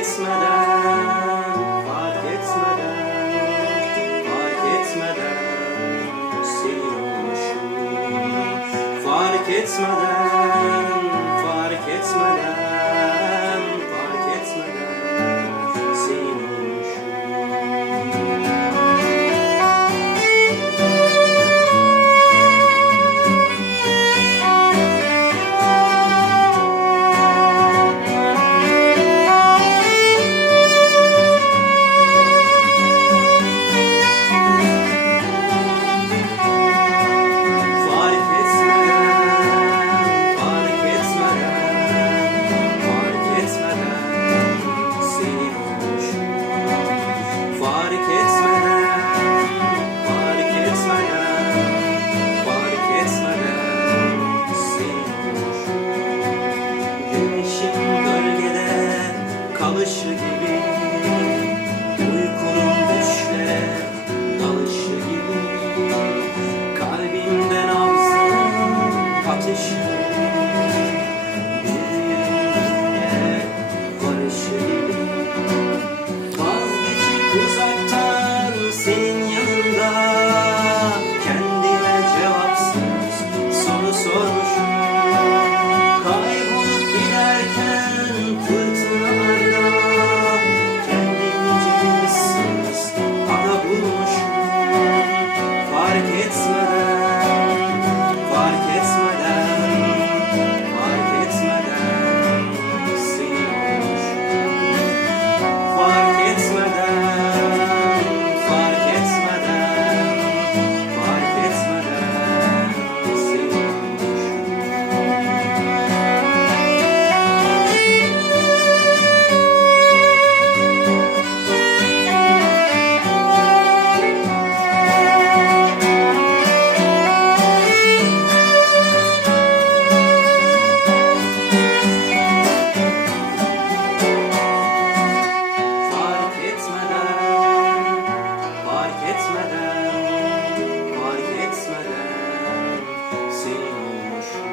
etmeden, fark etmeden, fark etmeden senin olmuşum. Fark etmeden, fark etmeden, fark etmeden senin olmuşum. Kalışı gibi, uykunun düşlere dalışı gibi, kalbimden nabzın ateşi birbirine barışı gibi. Vazgeçip uzaktan senin yanında kendime cevapsız soru sormuşum. Kaybolup giderken fırtınalarda kendimce ıssız ada bulmuşum. Fark etmeden, fark etmeden, fark etmeden senin olmuşum. Fark etmeden, fark etmeden, fark etmeden senin olmuşum.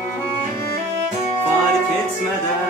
Fark etmeden